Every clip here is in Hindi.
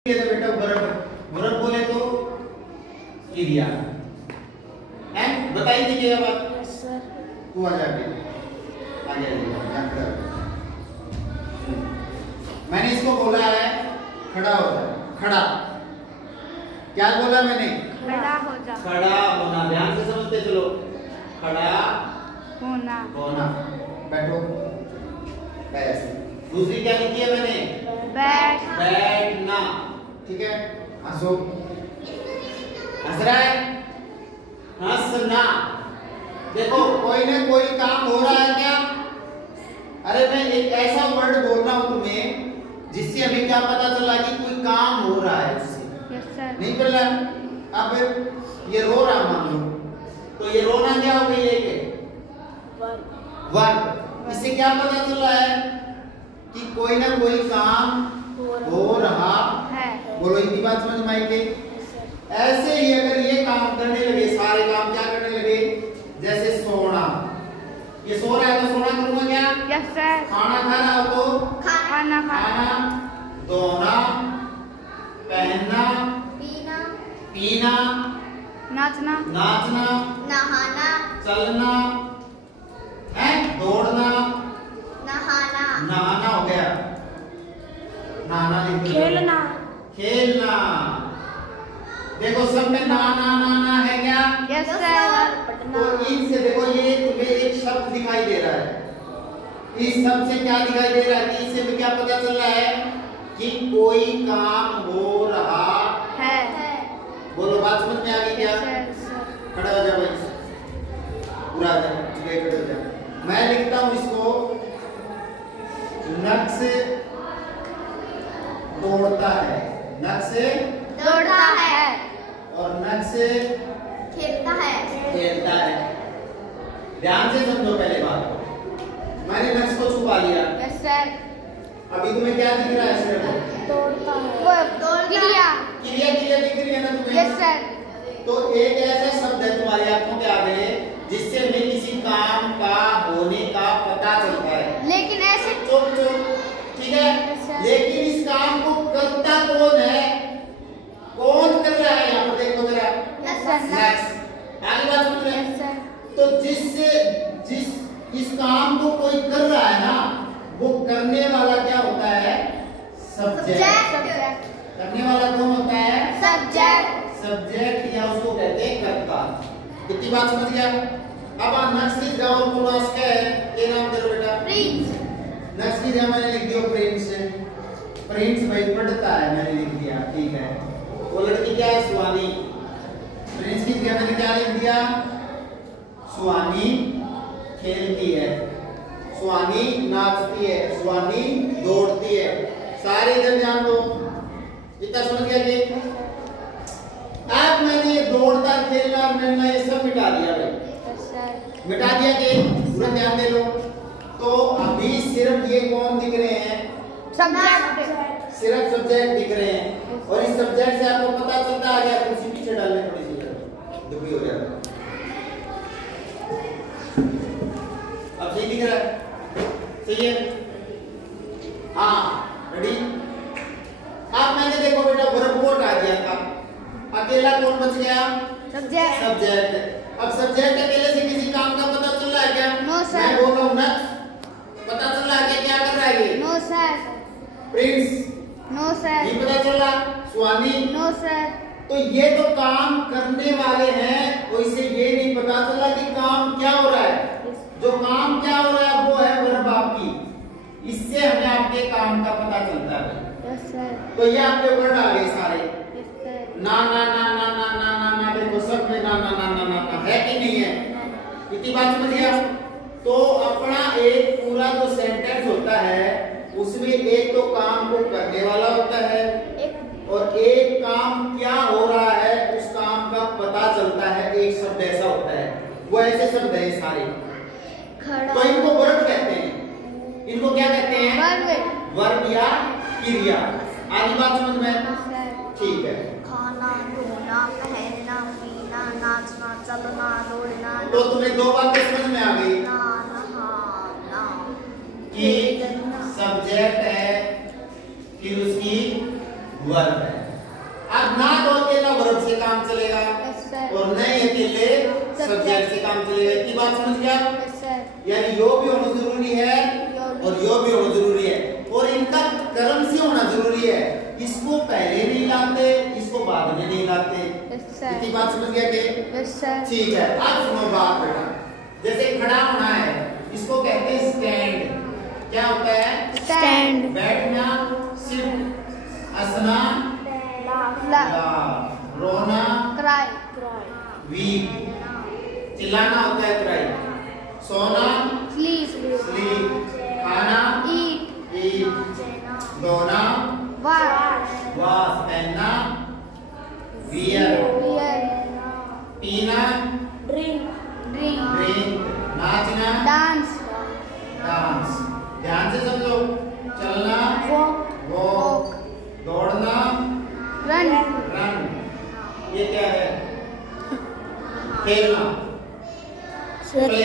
तो बेटा वर्ब बोले तो क्रिया है। बताइए दीजिए बात। Yes sir. तू आ जाके मैंने इसको बोला है खड़ा हो जा। खड़ा क्या बोला मैंने? खड़ा हो जा। खड़ा होना। ध्यान से समझते चलो। खड़ा होना। होना। बैठो। ऐसे। दूसरी क्या लिखी है मैंने? बैठ। बैठना। ठीक है। हंसो। हंस रहा है? हंसना। देखो कोई ना कोई काम हो रहा है क्या? अरे मैं एक ऐसा वर्ड बोल रहा हूं तुम्हें जिससे हमें क्या पता चला कि कोई काम हो रहा है उससे। Yes sir. नहीं कर रहा। अब ये रो रहा मान लो, तो ये रोना क्या हो गई है? वर्ब। इससे क्या पता चल रहा है कि कोई ना कोई काम हो रहा है। बोलो इतनी बात समझ में आई थी? ऐसे ही अगर ये काम करने लगे, सारे काम क्या करने लगे? जैसे सोना। ये सो रहा है तो सोना करूंगा क्या? Yes sir. खाना खा रहा हो तो खाना खाना। धोना, पहनना, पीना, नाचना, नाचना, नहाना, चलना, है दौड़ना, नहाना, नहाना हो गया। नहाना लिख दो। खेलना, खेलना। देखो सब में नाना नाना है क्या? Yes sir. तो इनसे देखो ये तुम्हें एक शब्द दिखाई दे रहा है। इस शब्द से क्या दिखाई दे रहा है कि इससे भी क्या पता चल रहा है कि कोई काम हो रहा है। बोलो बात समझ में आ गई क्या? खड़ा हो जा भाई। पूरा आ जा। खड़े हो जा। मैं लिखता हूं इसको नख से दौड़ता है। नख से दौड़ता है और नख से खेलता है। खेलता है। ध्यान से समझो पहले बात को। मैंने नक्श को छुपा लिया। Yes sir. अभी तुम्हें क्या दिख रहा है? सिर्फ दौड़ता है। क्रिया। क्रिया क्रिया दिख रही है ना तुम्हें? Yes sir. तो एक ऐसा शब्द है तुम्हारी आंखों के आगे जिससे हमें किसी काम का होने का पता चलता है। लेकिन ऐसे चुप चुप। ठीक है। लेकिन इस काम को करता कौन है? कौन कर रहा है? यहाँ पर देखो जरा। Yes sir. नेक्स्ट आगे बात समझ रहे हैं? Yes sir. तो जिस इस काम को कोई कर रहा है ना, वो करने वाला क्या होता है? सब्जेक्ट। करने वाला कौन होता है? सब्जेक्ट। सब्जेक्ट या उसको कहते हैं कर्ता। कितनी बात समझ गया? अब नेक्स्ट जाओ और क्लास क्या है? ये नाम दे बेटा। प्रिंस। नेक्स्ट की जगह मैंने लिख दिया प्रिंस। प्रिंस भाई पढ़ता है, मैंने लिख दिया। ठीक है। वो लड़की क्या है? सुहानी। प्रिंस की जगह मैंने क्या लिख दिया? सुहानी खेलती है, सुहानी नाचती है, सुहानी दौड़ती है। सारे इधर ध्यान दो। इतना समझ गया कि अब मैंने ये दौड़ता खेलना मिलना ये सब मिटा दिया भाई। मिटा दिया कि पूरा ध्यान दे लो। तो अभी सिर्फ ये कौन दिख रहे हैं? सब्जेक्ट। सिर्फ सब्जेक्ट दिख रहे हैं। और इस सब्जेक्ट से आपको पता चलता आ गया। कुर्सी पीछे डालने थोड़ी सी दुबी हो जाता। अब सही दिख रहा है? सही है? हाँ रेडी। अब मैंने देखो बेटा वर्ब को हटा दिया था। अकेला कौन बच गया? सब्जेक्ट। सब्जेक्ट। अब सब्जेक्ट अकेले से किसी काम का पता चल रहा है क्या? No sir. मैं बोल रहा हूँ नक्श। पता चल रहा है क्या? क्या कर रहा है ये? No sir. Prince. No sir. नहीं पता चल रहा? सुहानी। No sir. तो ये तो काम करने वाले हैं, और इससे ये नहीं पता चला कि काम क्या हो रहा है। जो काम क्या हो रहा है वो है वर्ब आपकी। इससे हमें आपके काम का पता चलता है। Yes sir. तो ये आपके वर्ड आ गए सारे। Yes sir. ना ना ना ना ना ना ना ना। देखो सब में ना ना ना ना ना है कि नहीं है? इतनी बात समझ गया? तो अपना एक पूरा जो सेंटेंस होता है उसमें एक तो काम को करने वाला होता है और एक काम क्या हो रहा है उस काम का पता चलता है। एक शब्द ऐसा होता है, वो ऐसे शब्द है सारे। तो इनको वर्ब कहते हैं। इनको क्या कहते हैं? वर्ब। वर्ब या क्रिया। आगे बात समझ में? ठीक है। खाना, धोना, पहनना, पीना, नाचना, चलना, दौड़ना। तो तुम्हें दो बातें समझ में आ गई कि सब्जेक्ट है, फिर उसकी वर्ब है। अब ना तो अकेला वर्ब से काम चलेगा Yes, sir. और न ही अकेले सब्जेक्ट से काम चलेगा। इतनी बात समझ गया? Yes, sir. यानी यो भी होना जरूरी है और यो भी होना जरूरी है और इनका क्रम से होना जरूरी है। इसको पहले नहीं लाते, इसको बाद में नहीं लाते। Yes, sir. इतनी बात समझ गया कि? Yes, sir. ठीक है। अब सुनो बात बेटा, जैसे खड़ा होना है इसको कहते हैं स्टैंड। क्या होता है? Stand. बैठना, सिट, हंसना, Laugh. रोना, Cry. वीक, चिल्लाना होता है क्राई, सोना, Sleep. स्लीप, खाना, Eat. ईट, धोना, Wash. वॉश, पहनना, वियर, Wear. पीना, Drink. ड्रिंक, नाचना, Dance. डांस। ध्यान से समझो, चलना, Walk. वॉक, दौड़ना, Run. रन। ये क्या है? खेलना, प्ले।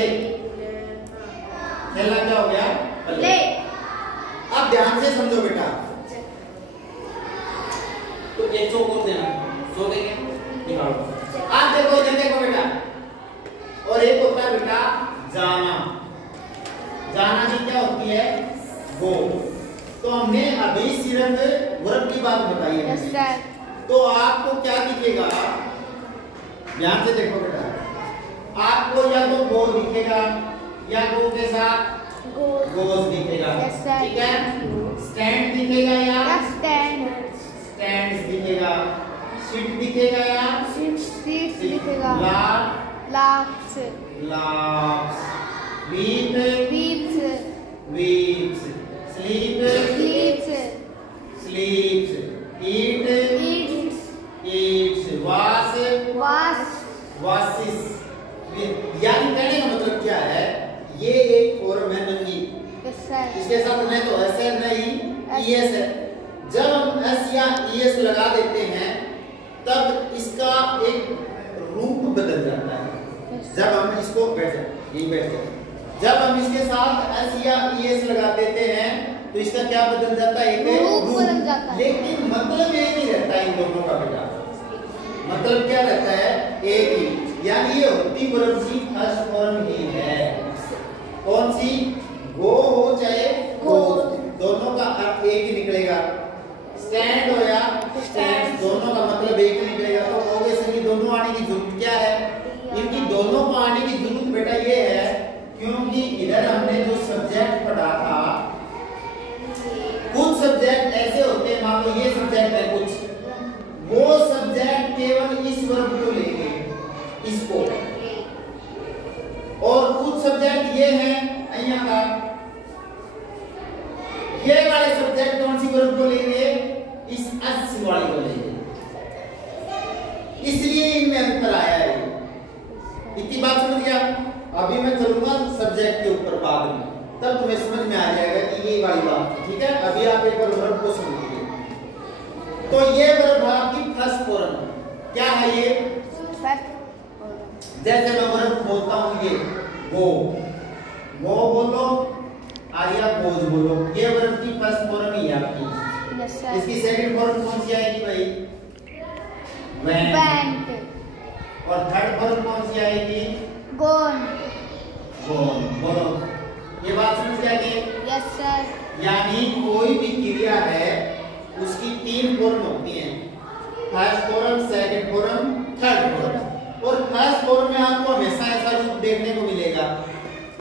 खेलना क्या हो गया? प्ले। अब ध्यान से समझो बेटा, तो एक चौक और देना, सो देंगे निकालो। आप देखो, इधर देखो बेटा, और एक होता है बेटा जाना। जाना की क्या होती है? गो। तो हमने अभी सिर्फ वर्ब की बात बताई है। Yes, sir. तो आपको क्या दिखेगा? ध्यान से देखो बेटा, आपको या तो गो दिखेगा या गो के साथ गोज दिखेगा। Yes, sir. ठीक है? स्टैंड दिखेगा या Stand. स्टैंड्स दिखेगा, सिट दिखेगा या Seats दिखेगा. Laugh, Laughs. Laughs, weep, Weeps. Weeps, sleep, Sleeps. Sleeps, eat, Eats. Eats, wash, Wash. Washes. यानी कहने का मतलब क्या है? ये एक फॉर्म है नंगी, Yes, sir. इसके साथ न तो एस है न ही ईएस है। जब हम एस या ईएस लगा देते हैं तब इसका एक रूप बदल जाता है। जब हम इसको बैठ जाए, जब हम इसके साथ एस या ईएस लगा देते हैं तो इसका क्या बदल जाता है? एक रूप बदल जाता है। लेकिन मतलब एक ही रहता है इन दोनों का बेटा। मतलब क्या रहता है? एक ही। यानी ये होती वर्ब की फर्स्ट फॉर्म ही है। कौन सी? गो हो चाहे गोज, दोनों का अर्थ एक ही निकलेगा। स्टैंड हो या स्टैंड, दोनों का मतलब एक ही निकलेगा। तो ऑब्वियसली दोनों आने की जरूरत क्या है? इनकी दोनों को आने की जरूरत बेटा ये है क्योंकि इधर हमने जो सब्जेक्ट पढ़ा था, कुछ सब्जेक्ट ऐसे होते हैं, मान लो ये सब्जेक्ट है कुछ, वो सब्जेक्ट केवल इस वर्ब को लेंगे, इसको, और कुछ सब्जेक्ट ये हैं यहाँ का, ये वाले सब्जेक्ट कौन सी वर्ब को लेंगे? इस एस वाले को लेंगे। इसलिए इनमें अंतर आया है। इतनी बात समझ गया? अभी मैं चलूंगा सब्जेक्ट के ऊपर बाद में, तब तुम्हें समझ में आ जाएगा कि ये वाली बात है। ठीक है? अभी आप एक बार वर्ब को समझिए। तो ये वर्ब आपकी फर्स्ट फॉर्म क्या है? ये जैसे मैं वर्ब बोलता हूं, ये गो, गो बोलो, आर्या गोज बोलो, ये वर्ब की फर्स्ट फॉर्म ही है आपकी। Yes, sir. इसकी सेकंड फॉर्म कौन सी आएगी भाई? Went. और थर्ड फॉर्म कौन सी आएगी? Gone. गॉन। बोलो, ये बात समझ गया कि? Yes, sir. यानी कोई भी क्रिया है उसकी तीन फॉर्म होती हैं, first form, second form, third form. और फर्स्ट फॉर्म में आपको हमेशा ऐसा रूप देखने को मिलेगा,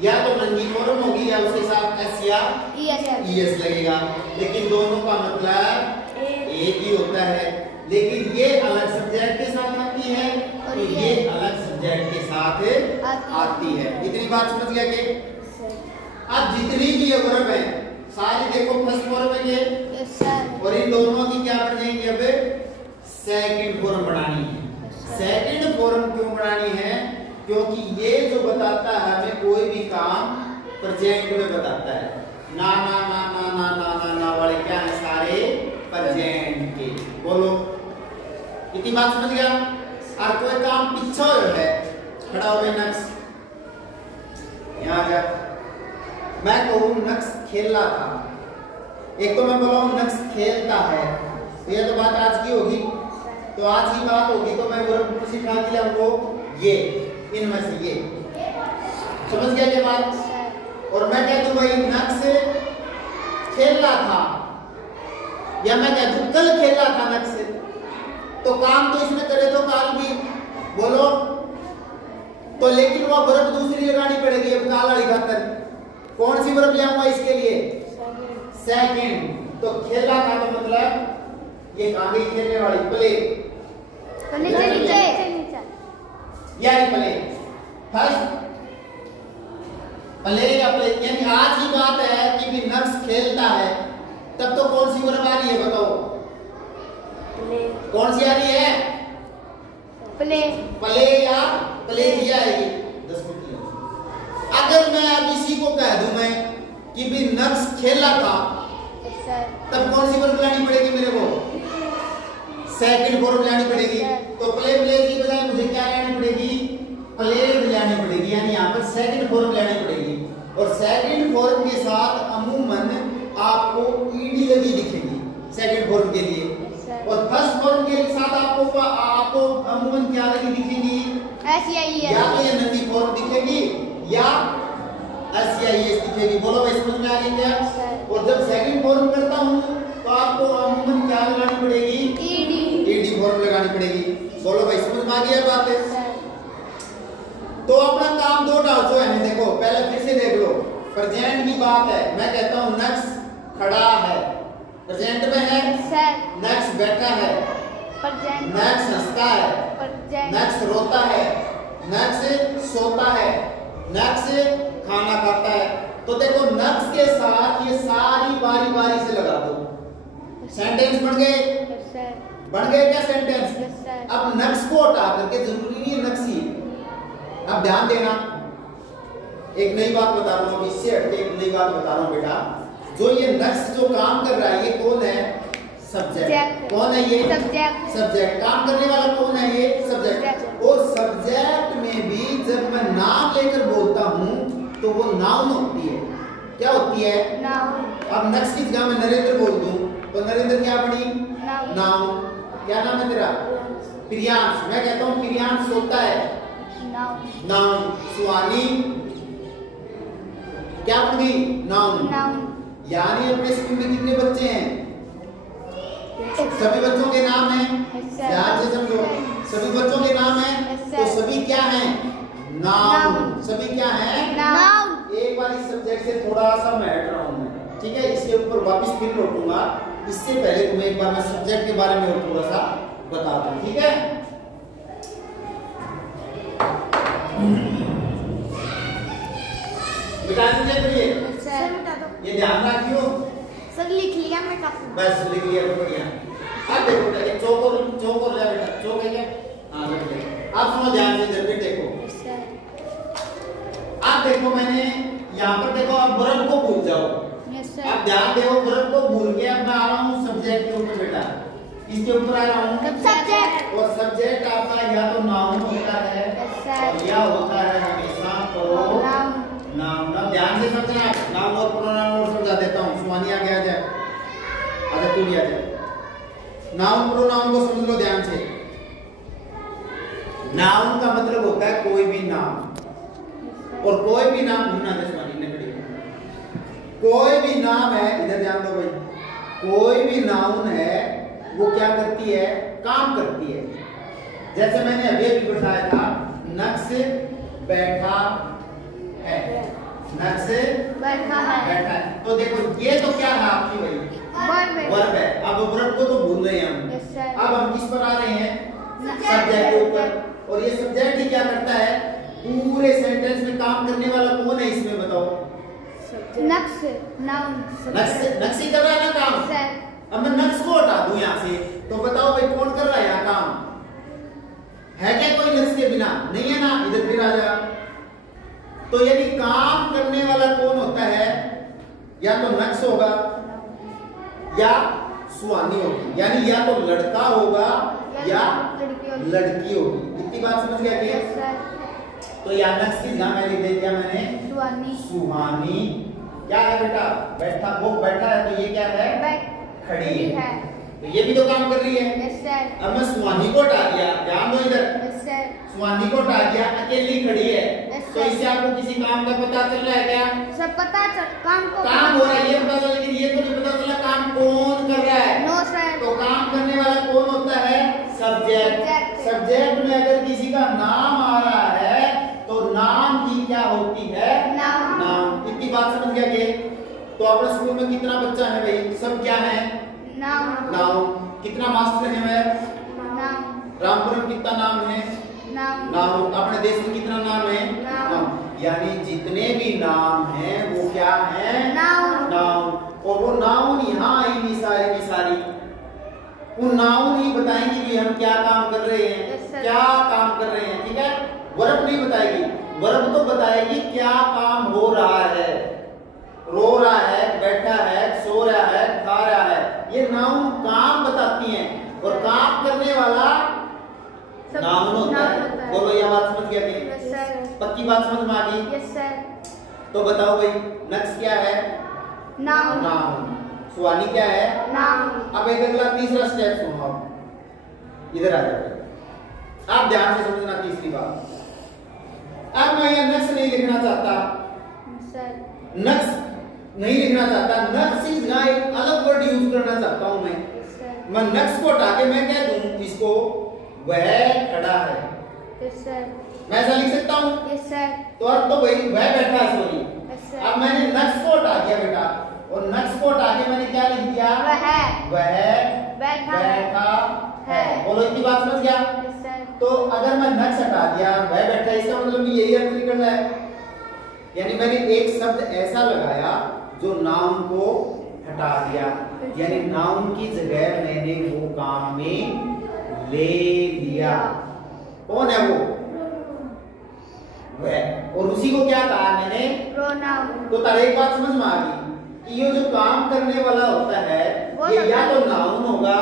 या तो नंगी फॉर्म होगी या उसके साथ एस या ईएस लगेगा, लेकिन दोनों का मतलब एक ही होता है। लेकिन ये अलग सब्जेक्ट के साथ आती है और ये अलग सब्जेक्ट के साथ आती है। इतनी बात समझ गया कि? अब जितनी भी ये वर्ब है सारी देखो फर्स्ट फॉर्म में ये, Yes, sir. और इन दोनों की क्या बन जाएंगी? अब सेकंड फॉर्म बनानी है। सेकंड फॉर्म क्यों बनानी है? क्योंकि ये जो बताता है हमें कोई भी काम प्रेजेंट में बताता है। ना ना ना ना ना ना ना ना वाले क्या है? सारे प्रेजेंट के। बोलो, इतनी बात समझ गया? और कोई काम पीछे है, खड़ा हो गया नक्श, यहाँ जा, मैं कहूँ नक्श खेल रहा था, एक तो मैं बोला हूँ नक्श खेलता है, ये तो बात आज की होगी। तो आज की बात होगी तो मैं वर्ब सिखा दिया हमको ये, इनमें से ये। समझ गया क्या बात? और मैं कह दूं भाई नक्श खेल रहा था, या मैं कह दूं कल खेल रहा था नक्श, तो काम तो इसमें करे तो काल भी बोलो तो, लेकिन वो वर्ब दूसरी लगानी पड़ेगी अब काल वाली खातर। कौन सी वर्ब ले आऊंगा इसके लिए? सेकंड। तो खेला था तो मतलब ये कहां गई खेलने वाली? प्ले। नीचे यानी प्ले फर्स्ट प्ले या प्ले, यानी आज की बात है कि भी नक्श खेलता है, तब तो कौन सी वर्ब आ रही है बताओ? कौन सी आ रही है? प्ले। प्ले या प्ले ही आएगी 10 मिनट। अगर मैं अब इसी को कह दूं मैं कि भी नक्श खेला था, तब कौन सी वर्ब लानी पड़ेगी मेरे को? सेकंड वर्ब लानी पड़ेगी। तो प्ले प्ले की बजाय मुझे क्या लानी पड़ेगी? प्लेड लानी पड़ेगी, यानी यहाँ पर सेकंड वर्ब लानी पड़ेगी। और सेकंड वर्ब के साथ अमूमन आपको ईडी लगी दिखेगी सेकंड वर्ब के लिए, और फर्स्ट वर्ब के साथ आपको अमूमन क्या लगी दिखेगी? या तो ये नंदी वर्ब दिखेगी या एस दिखेगी। बोलो भाई समझ में आ गई क्या? और जब सेकंड वर्ब करता हूँ तो आपको अमूमन क्या लगानी पड़ेगी? ईडी वर्ब लगानी पड़ेगी। बोलो भाई समझ में आ गई बात है? तो अपना काम 2 डाउट्स है। देखो पहले फिर से देख लो, प्रेजेंट की बात है। मैं कहता हूँ नक्श खड़ा है, प्रेजेंट में है। नक्श बैठा है, नक्श हंसता है, नक्श रोता है, नक्श सोता है, नक्श खाना खाता है। तो देखो नक्श के साथ ये सारी बारी बारी से लगा दो, सेंटेंस बन गए क्या सेंटेंस? अब नक्श को हटा करके, जरूरी नहीं है नक्श ही। अब ध्यान देना, एक नई बात बता रहा हूँ, इससे हटके एक नई बात बता रहा हूँ बेटा। जो ये नक्श जो काम कर रहा है, ये कौन है? सब्जेक्ट। कौन है ये? सब्जेक्ट। काम करने वाला कौन है? ये सब्जेक्ट। और सब्जेक्ट में भी जब मैं नाम लेकर बोलता हूँ तो वो नाउन होती है। क्या होती है? अब नक्श की जगह मैं नरेंद्र बोल दूं तो नरेंद्र क्या बनी? नाउन। क्या नाम है तेरा? प्रियांश। मैं कहता हूँ प्रियांश सोता है, नाउन। सुहानी क्या बनी? नाउन। यानी अपने स्कूल में कितने बच्चे हैं? सभी बच्चों के नाम हैं। ध्यान से समझो, सभी बच्चों के नाम हैं। तो सभी क्या हैं? नाउन। सभी क्या हैं? नाउन। एक बार इस सब्जेक्ट से थोड़ा सा मैं हट रहा हूं, ठीक है? इसके ऊपर वापस फिर लौटूंगा। इससे पहले तुम्हें एक बार मैं सब्जेक्ट के बारे में और थोड़ा सा बताता हूं, ठीक है? मिटा दीजिए फिर ये ध्यान रखियो। सर लिख लिया मैं काफी। बस लिख लिया तो बढ़िया। अब देखो बेटा, चौक और ले बेटा, चौक है क्या? हाँ बेटा। आप सुनो ध्यान से, जब भी देखो। आप देखो मैंने यहाँ पर देखो, आप वर्ब को भूल जाओ। आप ध्यान देखो, वर्ब को भूल के अब मैं आ रहा हूँ सब्जेक्ट के ऊपर बेटा। इसके ऊपर आ रहा हूँ सब्जेक्ट। और सब्जेक्ट आपका या तो नाउन होता है और या होता है हमेशा प्रोनाउन। नाउन ध्यान से समझना, नाउन और प्रोनाउन और समझा देता हूँ। सुहानी आगे आ जाए, आजा तू भी आ जाए। नाउन प्रोनाउन को समझ लो ध्यान से। नाउन का मतलब होता है कोई भी नाम, और कोई भी नाम भूलना है सुहानी ने पढ़ी। कोई भी नाम है, इधर ध्यान दो भाई, कोई भी नाउन है वो क्या करती है? काम करती है। जैसे मैंने अभी अभी बताया था, नक्श बैठा है, नक्श बैठा है। तो देखो ये तो क्या है आपकी भाई? वर्ब है। अब वर्ब को तो भूल रहे हैं हम। अब हम किस पर आ रहे हैं? सब्जेक्ट के ऊपर। और ये सब्जेक्ट ही क्या करता है? पूरे सेंटेंस में काम करने वाला कौन है इसमें बताओ? नक्श, नाउन। नक्श ही कर रहा है ना काम। अब मैं नक्श को हटा दूं यहाँ से, तो बताओ भाई कौन कर रहा है यहाँ काम? है क्या कोई नक्श के बिना? नहीं है ना। इधर फिर आ जा। तो यदि काम करने वाला कौन होता है? या तो नक्श होगा या सुहानी होगी, यानी या तो लड़का होगा या लड़की होगी। इतनी बात समझ गया क्या? तो यहाँ नक्श की जगह मैं लिख दे दिया मैंने सुहानी। क्या है बेटा? बैठा, वो बैठा है तो ये क्या है? खड़ी है। तो ये भी तो काम कर रही है। Yes sir. अब मैं सुहानी को हटा दिया, ध्यान दो इधर, यस सर। सुहानी को हटा दिया, अकेली खड़ी है, Yes, तो sir. इससे आपको किसी काम का पता चल रहा है क्या? सब पता चल काम को काम हो रहा है ये पता चला, लेकिन ये तो नहीं पता चला काम कौन कर रहा है। No sir. तो काम करने वाला कौन होता है? सब्जेक्ट। Subject. सब्जेक्ट में अगर किसी का नाम आ रहा है तो नाम की क्या होती है? नाउन। नाउन। इतनी बात समझ गया कि तो अपने स्कूल में कितना बच्चा है भाई? सब क्या है? नाउन। नाउन। कितना मास्टर है वह? नाउन। रामपुर में कितना नाम है? नाउन। नाउन। अपने देश में कितना नाम है? नाउन। यानी जितने भी नाम हैं वो क्या है? नाउन। नाउन। और वो नाउन यहाँ आएंगी सारे की सारी, वो नाउन ही बताएंगी कि हम क्या काम कर रहे हैं। Yes, sir. क्या काम कर रहे हैं, ठीक है। वर्ब नहीं बताएगी, वर्ब तो बताएगी क्या काम हो रहा है। रो रहा है, बैठा है, सो रहा है, खा रहा है, ये नाउन काम बताती हैं। और काम करने वाला नाउन होता है। बोलो ये बात समझ गया कि यस सर। पक्की बात समझ में आ गई? Yes sir. तो बताओ भाई नक्स क्या है? नाउन। नाउन। सुहानी क्या है? नाउन। अब एक अगला तीसरा स्टेप सुनो, इधर आ जाओ, आप ध्यान से समझना तीसरी बात। अब मैं ये नक्स नहीं लिखना चाहता, सर। नक्स नहीं लिखना चाहता, नक्स की जगह एक अलग वर्ड यूज करना चाहता हूं मैं। Yes sir. मैं नक्स को हटा के मैं कह दूं इसको वह खड़ा है, यस सर। मैं ऐसा लिख सकता हूं? Yes sir. तो अब तो भाई वह बैठा है, सॉरी। Yes sir. अब मैंने नक्स को हटा दिया बेटा, और नक्स को हटा के मैंने क्या लिख दिया? वह बैठा है। बोलो इतनी बात समझ गया? Yes sir. तो अगर मैं नक्स हटा दिया, वह बैठा, इसका मतलब कि यही अर्थ निकलना है। यानी मैंने एक शब्द ऐसा लगाया जो नाउन को हटा दिया, यानी नाउन की जगह मैंने वो काम में ले लिया। कौन है वो? वह। और उसी को क्या कहा मैंने? प्रोनाउन। तो तारे एक बात समझ में आ गई कि ये जो काम करने वाला होता है ये या तो नाउन होगा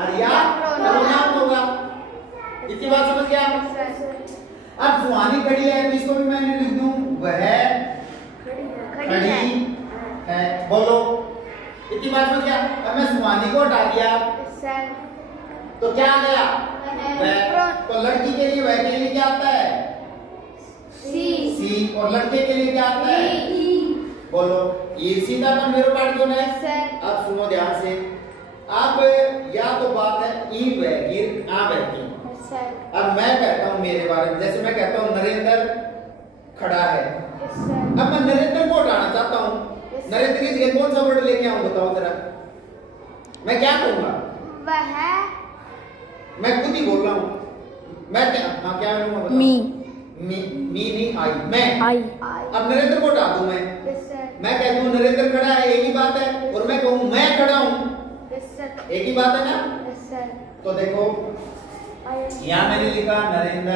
और या प्रोनाउन होगा। इतनी बात समझ गया? अब सुहानी खड़ी है तो इसको भी मैंने लिख दूं वह खड़ी है। बोलो इतनी बात समझ गया? अब मैं सुहानी को हटा दिया तो क्या आ गया? वह। तो लड़की के लिए वह के लिए क्या आता है? सी। और लड़के के लिए क्या आता है? बोलो ये सीधा तो मेरे पार्ट क्यों है? अब सुनो ध्यान से, अब या तो बात है ई वह गिर आ वह की। अब मैं कहता हूँ मेरे बारे में, जैसे मैं कहता हूँ नरेंद्र खड़ा है, अब मैं नरेंद्र को हटाना चाहता हूँ, नरेंद्र की जगह कौन सा वर्ड लेके आऊँ बताओ जरा, मैं क्या कहूँगा? वह। मैं खुद ही बोल रहा हूँ, मैं क्या, हाँ क्या बोलूँगा? मी नहीं आई, मैं आई। अब नरेंद्र को हटा दूं मैं कह दूं नरेंद्र खड़ा है, एक ही बात है, और मैं कहूं मैं खड़ा हूं, एक ही बात है ना? तो देखो यहाँ मैंने लिखा नरेंद्र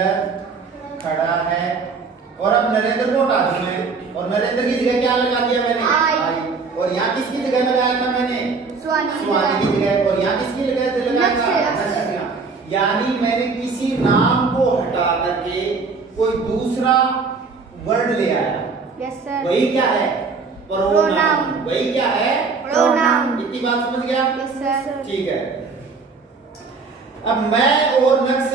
खड़ा है, और अब नरेंद्र को हटा दूं मैं, और नरेंद्र की जगह क्या लगा दिया मैंने? आई। और यहाँ किसकी जगह लगाया था मैंने? सुहानी की जगह। और यहाँ किसकी जगह लगाया था? यानी मैंने किसी नाम को हटा करके कोई दूसरा वर्ड ले आया। Yes sir. वही क्या है? प्रोनाउन। वही क्या है? प्रोनाउन। इतनी बात समझ गया? Yes sir. ठीक है। अब मैं और नक्स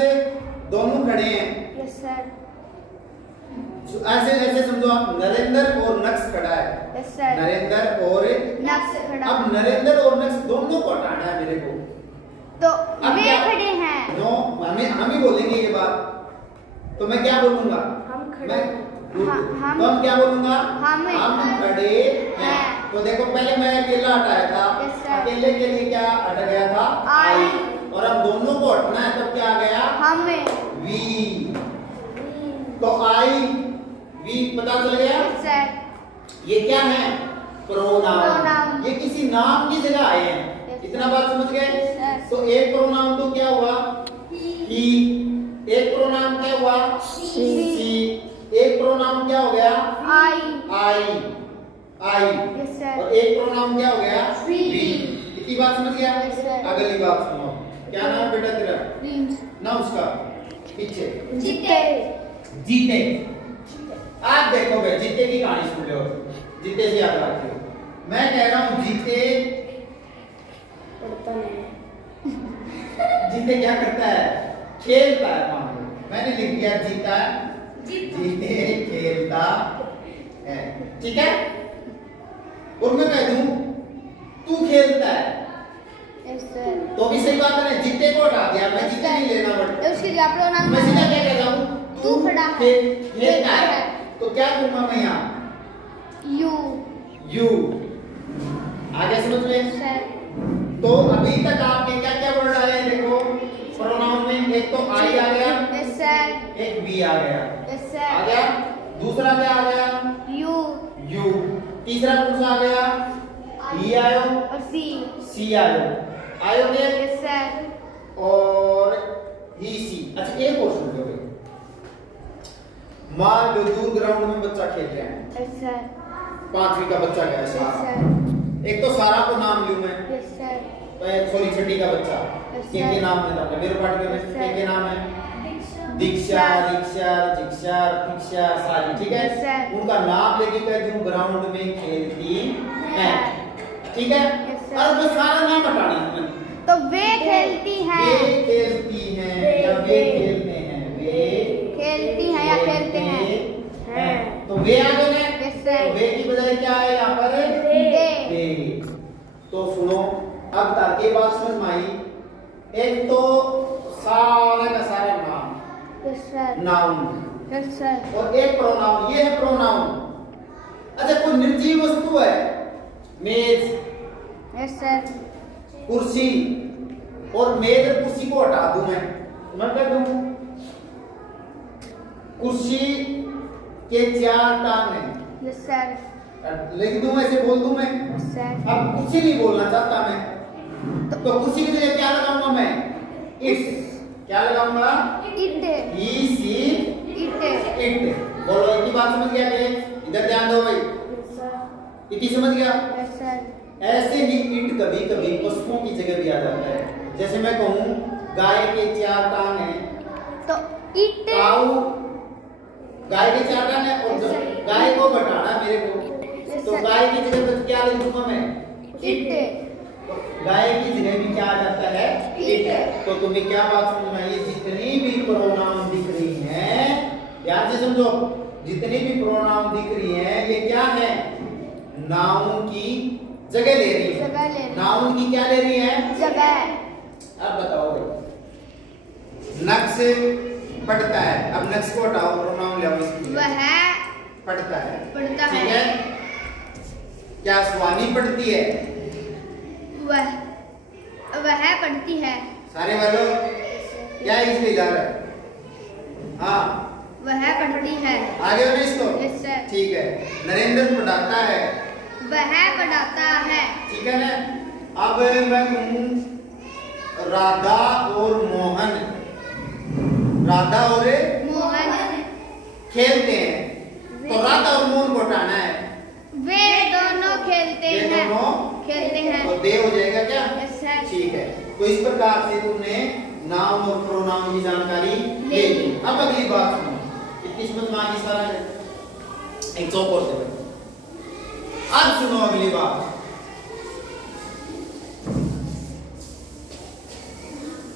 दोनों खड़े हैं। Yes sir. ऐसे ऐसे समझो आप, नरेंद्र और नक्स खड़ा है। Yes sir. नरेंद्र और नक्स खड़ा। अब नरेंद्र और नक्स दोनों को हटाना है मेरे को। तो अब वे क्या? खड़े हैं। नो, हम ही बोलेंगे ये बात। तो मैं क्या बोलूंगा? हम खड़े मैं हम तो हम क्या बोलूंगा? हम खड़े हैं। तो देखो पहले मैं अकेला हटाया था, Yes, sir. अकेले के लिए क्या हट गया था? I। और अब दोनों को हटना है तब क्या आ गया? हमें। वी। तो आई वी पता चल गया? Yes, sir। ये क्या है? प्रोनाउन। Pronoun। ये किसी नाम की जगह आए हैं। Yes, इतना बात समझ गए? Yes। तो एक प्रोनाउन तो क्या हुआ? ही। एक प्रोनाउन क्या हुआ? सी। एक प्रोनाउन क्या हो गया? आई। आई। Yes, sir। और एक प्रोनाउन क्या हो गया? वी। इतनी बात समझ गया? Yes, sir। अगली बात सुनो, क्या नाम बेटा तेरा? प्रिंस। ना उसका पीछे जीते। जीते। आप देखो बे, जीते की कहानी सुन लो, जीते से याद रखियो। मैं कह रहा हूँ जीते पढ़ता नहीं। जीते क्या करता है? खेलता है। मान लो मैंने लिख दिया जीता, जीते खेलता है, ठीक है। और मैं कह दूं तू खेलता है यस सर। तो भी सही बात है ना, जीते को हटा दिया, मैं जीते नहीं लेना बट उसकी जगह प्रोनाउन मैं सीधा क्या कह रहा हूं? तू खड़ा है, खेलता है, तो क्या कहूंगा मैं यहाँ? You you. आगे समझ में? सर। तो अभी तक आपने क्या क्या वर्ड आए हैं? देखो प्रोनाउन में एक तो आई आ गया, यस सर। एक वी आ गया, यस आ सर। गया। दूसरा क्या आ गया? You you. तीसरा कौन सा आ गया? ई आयो, और सी। सी आयो, आयो के यस सर। और ही सी। अच्छा एक और सुन लो भाई, मान लो दूर ग्राउंड में बच्चा खेल रहे हैं, यस सर। 5वीं का बच्चा गया यस सारा, सर। एक तो सारा को नाम लूं मैं, यस सर। सॉरी छठी का बच्चा, Yes, के sir. नाम लेता है मेरे पार्ट में, Yes, sir. के नाम है दीक्षा, दीक्षा, दीक्षा, दीक्षा, सारी, ठीक है। Yes, sir. उनका नाम लेके कह दूं ग्राउंड में खेलती है, ठीक है। Yes, sir. और बस सारा नाम हटाना है मैंने। तो वे खेलती हैं, वे खेलती हैं या वे खेलते हैं, वे खेलती हैं या खेलते हैं। तो वे आ गए ना, Yes, sir. तो वे की बजाय क्या है यहाँ पर? दे। तो सुनो, अब तक ये बात समझ में आई। एक तो सारा का सारा नाम, yes sir. Noun, yes sir. और एक प्रोनाउन, ये है प्रोनाउन। अच्छा कोई निर्जीव वस्तु है, मेज, यस सर। कुर्सी, और मेज और कुर्सी को हटा दूं मैं कर दूं कुर्सी के 4 टांग हैं, यस सर। लिख दूं, ऐसे बोल दूं मैं। Yes sir. अब कुर्सी नहीं बोलना चाहता मैं, तो कुर्सी की जगह क्या लगाऊंगा मैं? इट। क्या लगाऊंगा? It. E see it. It. बोलो इतनी बात समझ गया कि इधर ध्यान दो भाई, यस सर। इतनी समझ गया? Yes sir. ऐसे ही इट कभी कभी पशुओं की जगह भी आ जाता है। जैसे मैं कहूं गाय के 4 टांग हैं, तो इट। काऊ, गाय के 4 टांग हैं, और Yes, sir. गाय को बटाना मेरे को, Yes, तो sir. गाय की जगह पर क्या लिख दूंगा मैं? इट। गाय की जगह भी क्या आ जाता है? इट। तो तुम्हें क्या बात समझ में आई? जितनी भी प्रोनाउन दिख रही हैं, ध्यान से समझो, जितनी भी प्रोनाउन दिख रही हैं ये क्या है? नाउन की जगह ले रही है। जगह ले रही है। नाउन की क्या ले रही है? जगह। अब बताओ भाई, नक्श पढ़ता है, अब नक्श को हटाओ, प्रोनाउन ले आओ इसकी। वह पढ़ता है, पढ़ता ठीक है। है। क्या स्वामी पढ़ती है? वह पढ़ती है। सारे वालों क्या इसलिए जा रहा है? हाँ वह पढ़ती है। आगे हो ना इसको? Yes sir. ठीक है। नरेंद्र पढ़ाता है, वह पढ़ाता है। ठीक है ना। अब मैं कहूं राधा और मोहन, राधा और मोहन खेलते हैं, तो राधा और मोहन को हटाना है, वे दोनों खेलते ये हैं। दोनों खेलते हैं। तो दे हो जाएगा क्या? Yes sir. ठीक है। तो इस प्रकार से तुमने नाउन और प्रोनाउन की जानकारी ले ली। अब अगली बात सुनो, इतनी समझ में आ गई सारा? एक चौक और से अब सुनो अगली बात।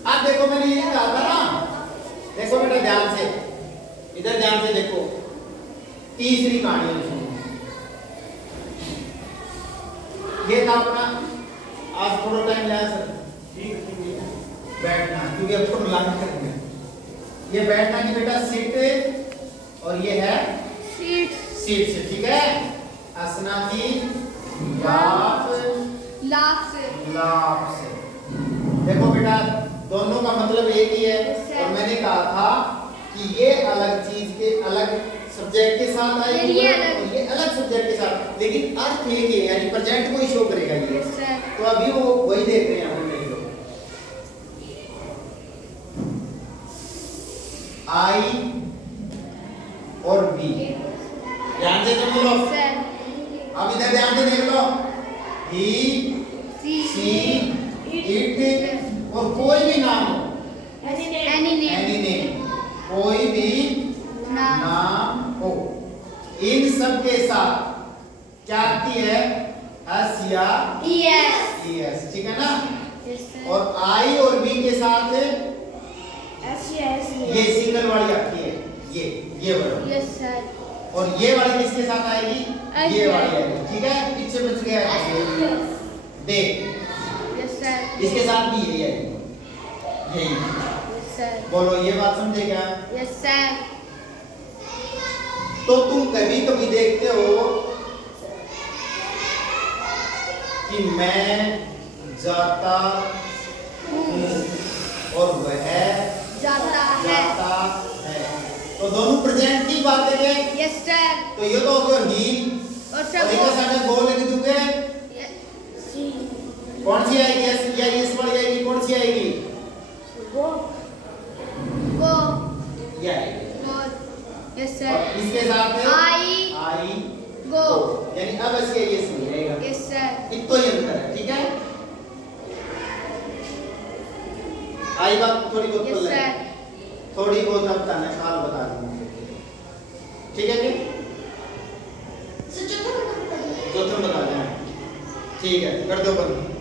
अब देखो मैंने ये कहा था ना, देखो बेटा ध्यान से, इधर ध्यान से देखो, तीसरी कहानी सुनो। ये था अपना, आज थोड़ा टाइम लिया सर बैठना, क्योंकि अब थोड़ा लाइन करेंगे। ये बैठना की बेटा सीट, और ये है सीट। सीट से, ठीक है। हंसना की लाफ, लाफ से। लाफ से। देखो बेटा दोनों का मतलब एक ही है, और मैंने कहा था कि ये अलग चीज के अलग सब्जेक्ट के साथ आएगी, ये और ये अलग सब्जेक्ट के साथ, लेकिन अर्थ एक ही है, यानी प्रेजेंट को ही शो करेगा ये। Yes sir. तो अभी वो वही देख रहे हैं हम लोग। आई और बी, ध्यान से समझ लो। सर। अब इधर ध्यान से देख लो, ही, सी, इट, और कोई भी नाम हो, एनी नेम, कोई भी नाम हो, इन सब के साथ क्या आती है? एस या यस। ईएस, ठीक है ना। Yes, sir. और आई और बी के साथ S ये सिंगल वाली आती है, ये वर्ड। Yes, sir. और ये वाली किसके साथ आएगी? ये वाली आएगी, ठीक है। पीछे बच गया दे, Yes, sir. इसके साथ भी यही आएगी, यही। Yes, sir. बोलो, ये बात समझे क्या? Yes, sir. तो तुम कभी कभी देखते हो कि मैं जाता हूँ और वह जाता है। जाता है, तो दोनों प्रेजेंट की बात है। Yes, sir. तो ये तो हो गया ही, और और सब एक साथ गो लिख दूंगे। कौन सी आएगी? यस या इस वाली आएगी? कौन सी आएगी? वो ये आएगी। Yes, और sir. इसके साथ है आई आई गो। यानी अब इसके ये सही रहेगा। Yes, sir. इतना ही अंतर है, ठीक है। आई बात थोड़ी बहुत Yes, कर ले, sir. थोड़ी बहुत अब बताना, हाल बता दूंगा, ठीक है कि चौथा बता देना, ठीक है, कर दो बंद।